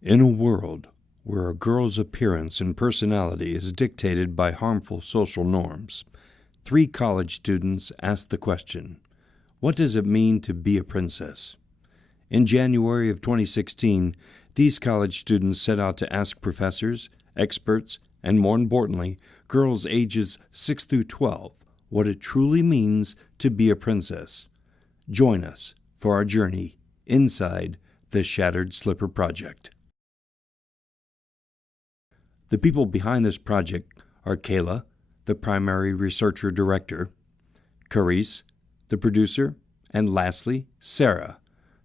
In a world where a girl's appearance and personality is dictated by harmful social norms, 3 college students asked the question, what does it mean to be a princess? In January of 2016, these college students set out to ask professors, experts, and more importantly, girls ages 6 through 12, what it truly means to be a princess. Join us for our journey inside the Shattered Slipper Project. The people behind this project are CAILA, the primary researcher director, Carice, the producer, and lastly, Sarah,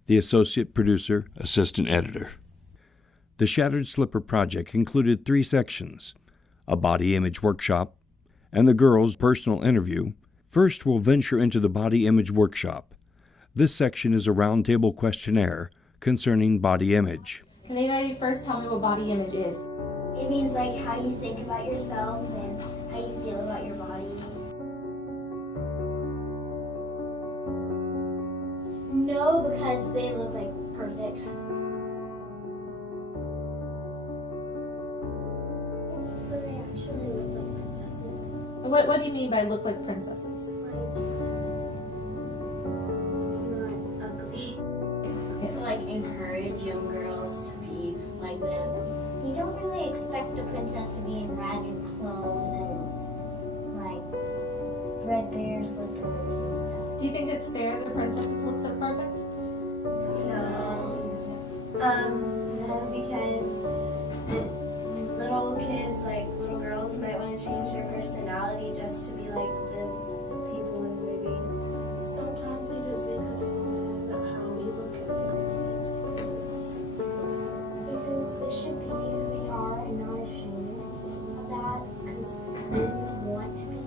the associate producer, assistant editor. The Shattered Slipper Project included 3 sections, a body image workshop, and the girls' personal interview. First, we'll venture into the body image workshop. This section is a roundtable questionnaire concerning body image. Can anybody first tell me what body image is? It means like how you think about yourself and how you feel about your body. No, because they look like perfect. So they actually look like princesses. What do you mean by look like princesses? Not ugly. To like encourage young girls to be like them. You don't really expect a princess to be in ragged clothes and like threadbare slippers and stuff. Do you think it's fair that princesses look so perfect? No, because little kids, like little girls, might want to change their personality just to be like the people in the movie. Sometimes they just make us feel about how we look at them. Because we should be who we are and not ashamed of that, because we want to be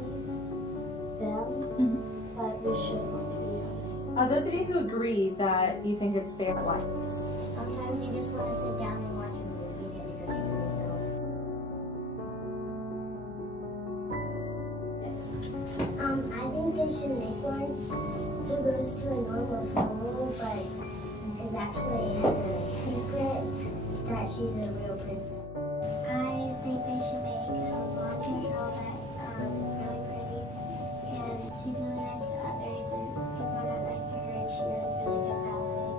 them, but we should want to be us. Those of you who agree that you think it's fair, why? Sometimes you just want to sit down and watch a movie and entertain yourself. I think they should make one who goes to a normal school but is actually has a secret that she's a real princess. I think they should make a watching girl that is really pretty and she's really nice to others and people are not nice to her and she does really good ballet.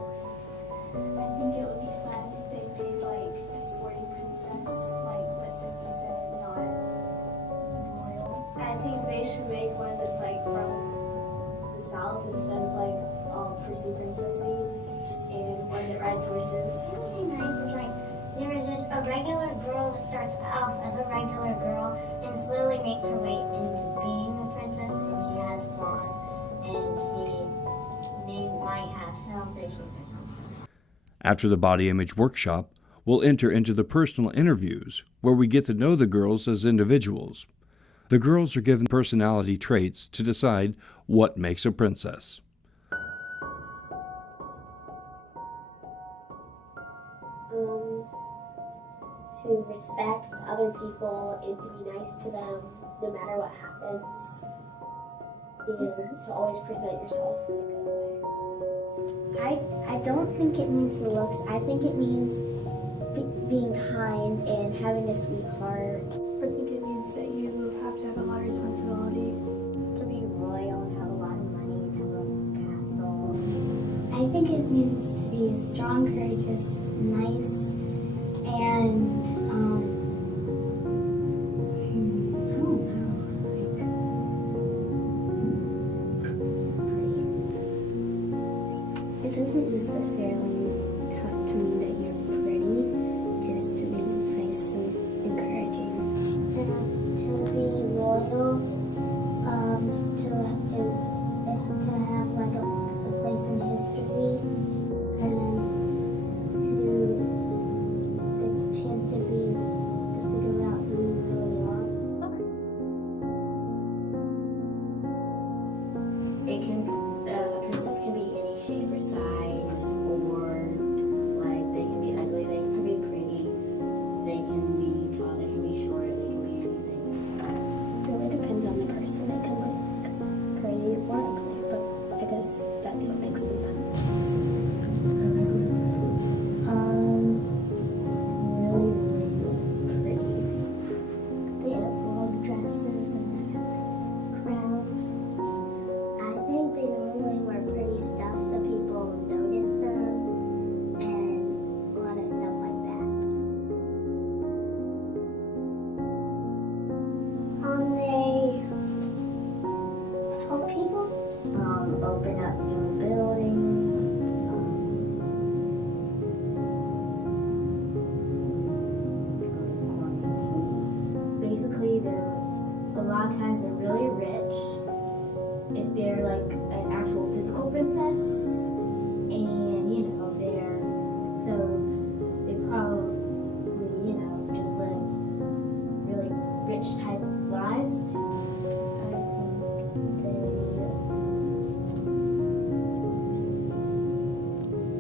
I think it would be fun if they made like a sporty princess, like what Sophie said, not royal. I think they should make one that's like from the south instead of like all prissy princessy, and one that rides horses. It would be nice if like there was just a regular girl that starts off as a regular girl and slowly makes her way into being a princess, and she has flaws and she might have health issues or something. After the body image workshop, we'll enter into the personal interviews where we get to know the girls as individuals. The girls are given personality traits to decide what makes a princess. To respect other people and to be nice to them no matter what happens, and to always present yourself in a good way. I don't think it means the looks. I think it means being kind and having a sweet heart. I think it means that you have to have a lot of responsibility. To be royal and have a lot of money and have a castle. I think it means to be strong, courageous, nice, and I don't know, It doesn't necessarily have to mean that you're pretty, just to be nice and encouraging. to be loyal, to have like a place in history, and then to lot of times they're really rich. If they're like an actual physical princess, and you know, they probably, you know, just live really rich type lives.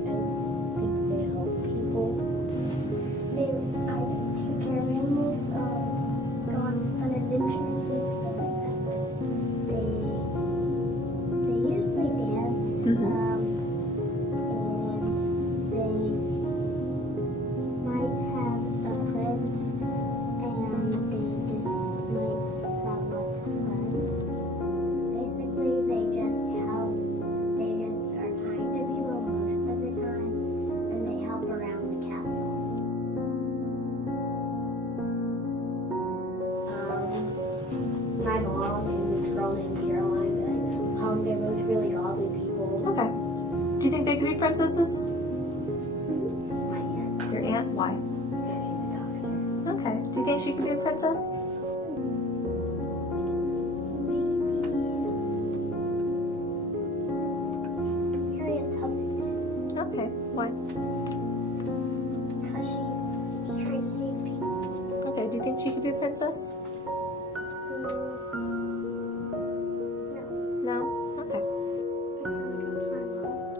I think they help people. I take care of animals, go on adventures and stuff like that. They usually dance, and they might have a prince, and they just might have lots of fun. Basically, they just help. They just are kind to people most of the time, and they help around the castle. My mom and this girl named Caroline that I know. They're both really godly people. Okay. Do you think they could be princesses? My aunt, Your aunt? Why? she's a doctor. Okay. Do you think she could be a princess? Harriet Tubman, Okay. Why? because she was trying to save people. Okay. Do you think she could be a princess? No. No? Okay.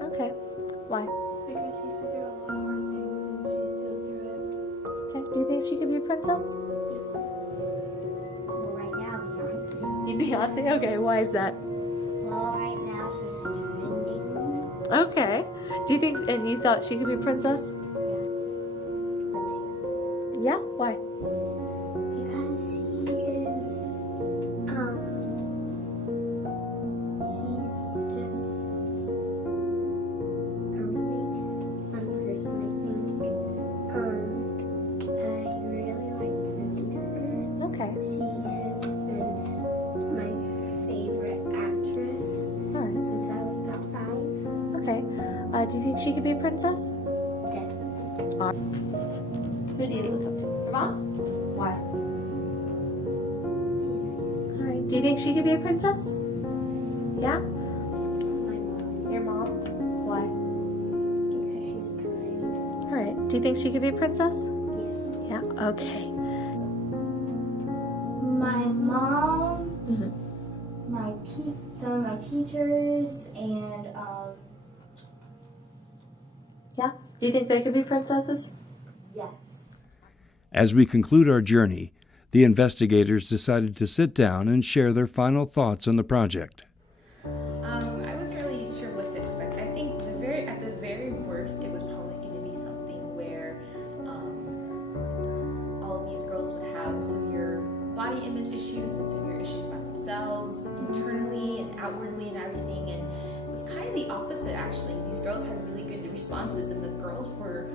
Okay. Why? Because she's been through a lot of hard things and she's still through it. Okay. Do you think she could be a princess? Yes. Well, right now, Beyonce. Beyonce? Okay. Why is that? Well, right now she's trending. Okay. Do you think, and you thought she could be a princess? Sunday. Yeah? Why? Because she's just a really fun person, I think. I really like listening to her. Okay. She has been my favorite actress Nice. since I was about 5. Okay. Do you think she could be a princess? Who do you look up to? Your mom? Why? She's nice. Alright. Do you think she could be a princess? Yeah? My mom, Your mom? Why? because she's kind. Alright. Do you think she could be a princess? Yes. Yeah? Okay. My mom, Mhm. some of my teachers, and Yeah? Do you think they could be princesses? yes. As we conclude our journey, the investigators decided to sit down and share their final thoughts on the project. I wasn't really sure what to expect. I think at the very worst, it was probably going to be something where all of these girls would have severe body image issues and severe issues by themselves, internally and outwardly and everything. And it was kind of the opposite, actually. These girls had really good responses, and the girls were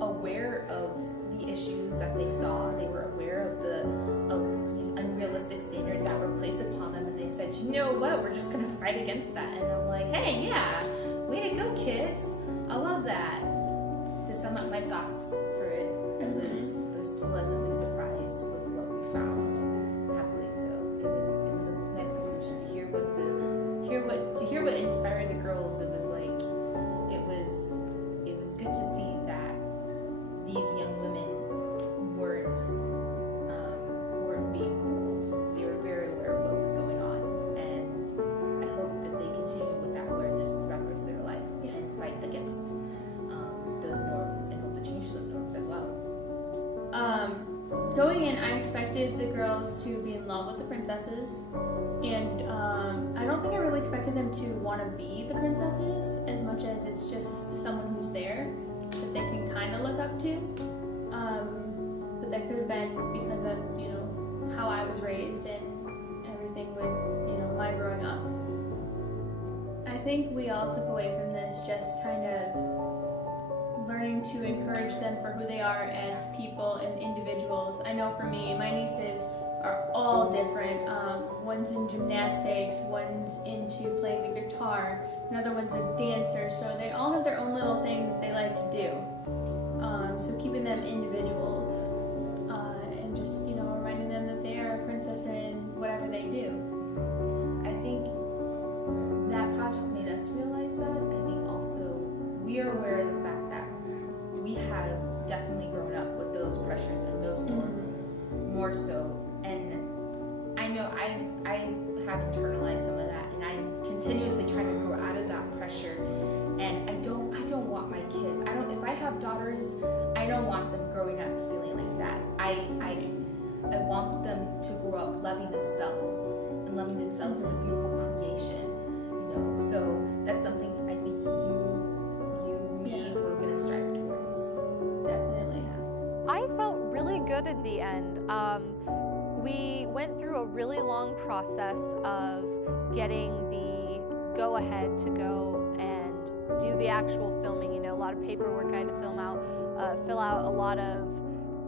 aware of the issues that they saw. They were aware of these unrealistic standards that were placed upon them, and they said, you know what, we're just gonna fight against that. And I'm like, hey, yeah, way to go, kids. I love that. To sum up my thoughts for it, I was pleasantly surprised with what we found. Happily so. It was a nice conclusion to hear what inspired the girls. It was like it was good to see that these young women weren't being fooled. They were very aware of what was going on, and I hope that they continue with that awareness throughout the rest of their life and fight against those norms and hope to change those norms as well. Going in, I expected the girls to be in love with the princesses, and I don't think I really expected them to want to be the princesses as much as it's just someone who's there that they can kind of look up to. But that could have been because of, you know, how I was raised and everything with, you know, my growing up. I think we all took away from this just kind of learning to encourage them for who they are as people and individuals. I know for me, my nieces are all different. One's in gymnastics, one's into playing the guitar, another one's a dancer, so they all have their own little thing that they like to do. So keeping them individuals and just, you know, reminding them that they are a princess in whatever they do. more so. And I know I have internalized some of that, and I'm continuously trying to grow out of that pressure. And I don't want my kids. If I have daughters, I don't want them growing up feeling like that. I want them to grow up loving themselves, and loving themselves is a beautiful creation, you know. So that's something I think me, we're gonna strive towards. Definitely. I felt really good in the end. We went through a really long process of getting the go-ahead to go and do the actual filming. You know, a lot of paperwork I had to fill out a lot of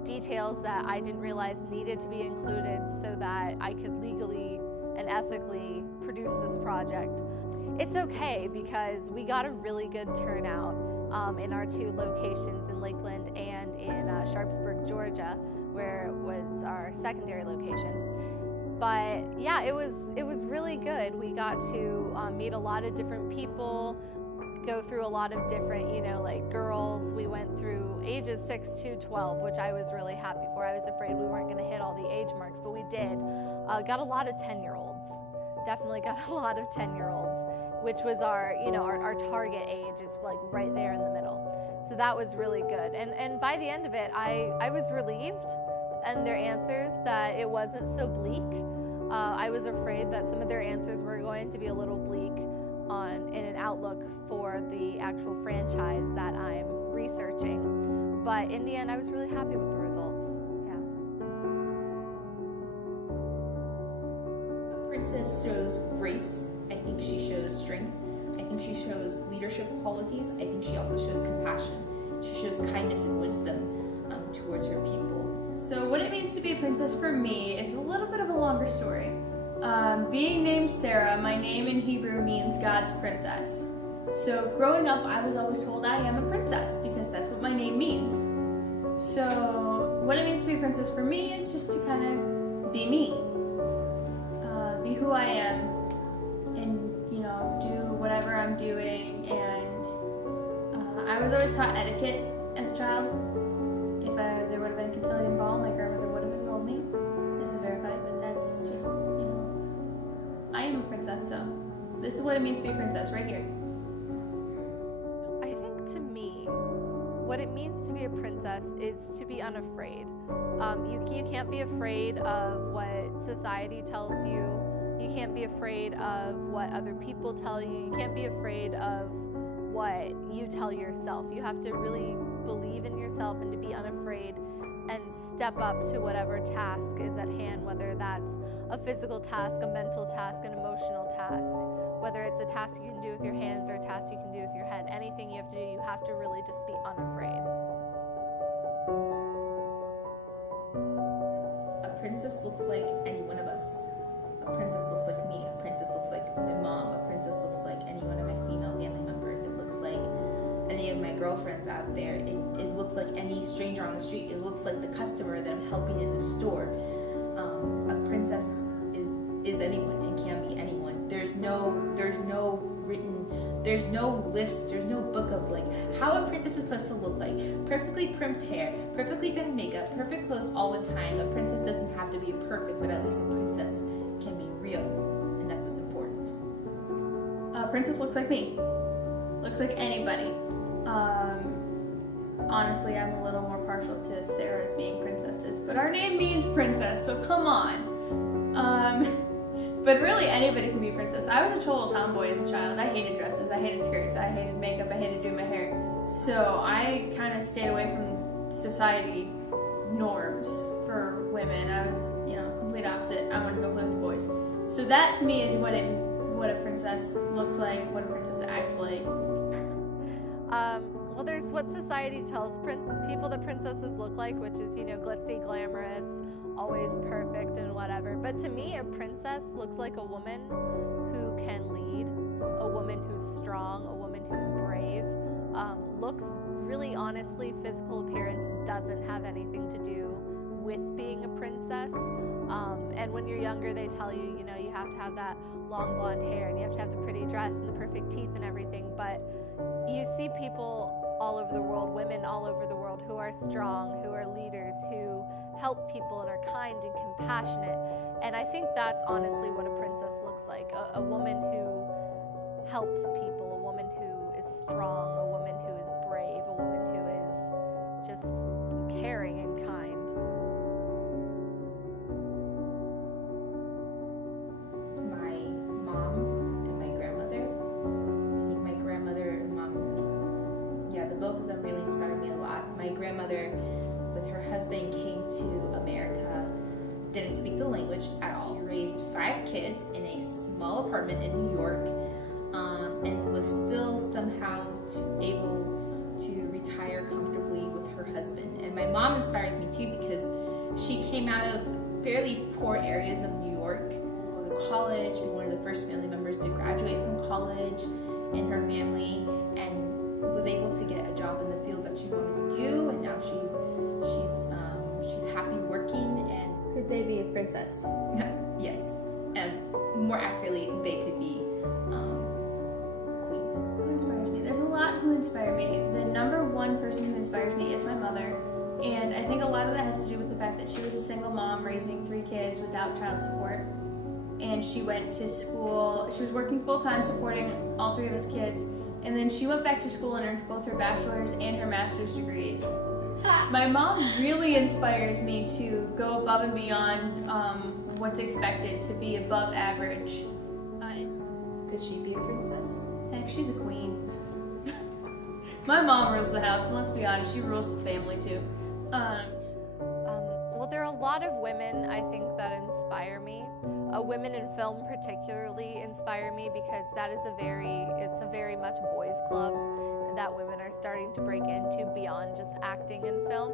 details that I didn't realize needed to be included so that I could legally and ethically produce this project. It's okay because we got a really good turnout in our 2 locations in Lakeland and in Sharpsburg, Georgia, where it was our secondary location. But yeah, it was really good. We got to meet a lot of different people, go through a lot of different, you know, like girls. We went through ages 6 to 12, which I was really happy for. I was afraid we weren't going to hit all the age marks, but we did. Got a lot of 10-year-olds. Definitely got a lot of 10-year-olds, which was our, you know, our target age. It's like right there in the middle. So that was really good. And by the end of it, I was relieved in their answers that it wasn't so bleak. I was afraid that some of their answers were going to be a little bleak in an outlook for the actual franchise that I'm researching. But in the end, I was really happy with the results. Yeah. Princess shows grace. I think she shows strength. I think she shows leadership qualities. I think she also shows compassion. She shows kindness and wisdom towards her people. So what it means to be a princess for me is a little bit of a longer story. Being named Sarah, my name in Hebrew means God's princess. So growing up, I was always told I am a princess because that's what my name means. So what it means to be a princess for me is just to kind of be me. Be who I am and, you know, do whatever I'm doing. And I was always taught etiquette as a child. If there would have been a cotillion ball, my grandmother would have told me. This is verified, but that's just, you know, I am a princess, so this is what it means to be a princess right here. I think to me, what it means to be a princess is to be unafraid. You can't be afraid of what society tells you. You can't be afraid of what other people tell you. You can't be afraid of what you tell yourself. You have to really believe in yourself and to be unafraid and step up to whatever task is at hand, whether that's a physical task, a mental task, an emotional task, whether it's a task you can do with your hands or a task you can do with your head. Anything you have to do, you have to really just be unafraid. A princess looks like any one of us. A princess looks like me. A princess looks like my mom. A princess looks like any one of my female family members. It looks like any of my girlfriends out there. It looks like any stranger on the street. It looks like the customer that I'm helping in the store. A princess is anyone and can be anyone. There's no list, there's no book of like how a princess is supposed to look like. Perfectly primped hair, perfectly done makeup, perfect clothes all the time. A princess doesn't have to be perfect, but at least a princess can be real, and that's what's important. A princess looks like me. Looks like anybody. Honestly, I'm a little more partial to Sarah's being princesses, but our name means princess, so come on. But really, anybody can be a princess. I was a total tomboy as a child. I hated dresses, I hated skirts, I hated makeup, I hated doing my hair. So I kind of stayed away from society norms for women. I was, you know, complete opposite. I wanted to go play with the boys. So that to me is what a princess looks like, what a princess acts like. Well, there's what society tells people that princesses look like, which is, you know, glitzy, glamorous, always perfect and whatever. But to me, a princess looks like a woman who can lead, a woman who's strong, a woman who's brave. Looks, really honestly, physical appearance doesn't have anything to do with being a princess. And when you're younger, they tell you, you know, you have to have that long blonde hair and you have to have the pretty dress and the perfect teeth and everything. But you see people all over the world, women all over the world who are strong, who are leaders, who help people and are kind and compassionate. And I think that's honestly what a princess looks like, a woman who helps people, a woman who is strong, a woman who is brave, a woman who is just caring and kind. My mom and my grandmother. I think my grandmother and mom, yeah, the both of them really inspired me a lot. My grandmother, with her husband, came to America, didn't speak the language at all. She raised 5 kids in a small apartment in New York, and was still somehow able to retire comfortably with her husband. And my mom inspires me too, because she came out of fairly poor areas of New York, go to college, be one of the first family members to graduate from college in her family, and was able to get a job in the field that she wanted to do. And now she's happy working. And Could they be a princess? yes, and more accurately, they could be queens. Who inspires me? There's a lot who inspire me. The number one person who inspires me is my mother. And I think a lot of that has to do with the fact that she was a single mom raising 3 kids without child support. And she went to school. She was working full-time supporting all 3 of us kids. And then she went back to school and earned both her bachelor's and her master's degrees. My mom really inspires me to go above and beyond what's expected, to be above average. Could she be a princess? Heck, she's a queen. My mom rules the house, and let's be honest, she rules the family too. Well, there are a lot of women, I think, that inspire me. Women in film particularly inspire me, because that is it's a very much boys' club that women are starting to break into beyond just acting in film.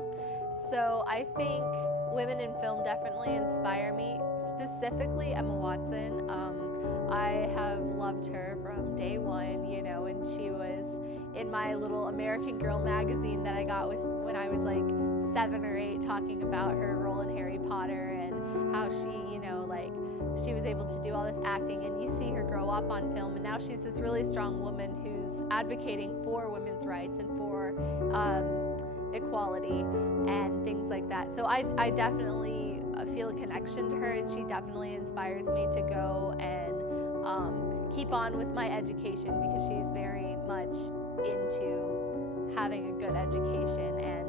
So I think women in film definitely inspire me, specifically Emma Watson. I have loved her from day one, and she was in my little American Girl magazine that I got when I was like 7 or 8, talking about her role in Harry Potter and how she, she was able to do all this acting, and you see her grow up on film, and now she's this really strong woman who's advocating for women's rights and for equality and things like that. So I definitely feel a connection to her, and she definitely inspires me to go and keep on with my education, because she's very much into having a good education, and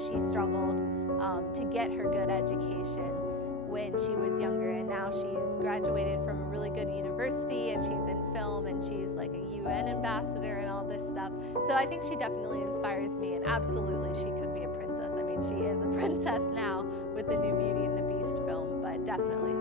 she struggled to get her good education when she was younger, and now she's graduated from a really good university, and she's in film, and she's like a UN ambassador and all this stuff. So I think she definitely inspires me, and absolutely she could be a princess. I mean, she is a princess now with the new Beauty and the Beast film, but definitely.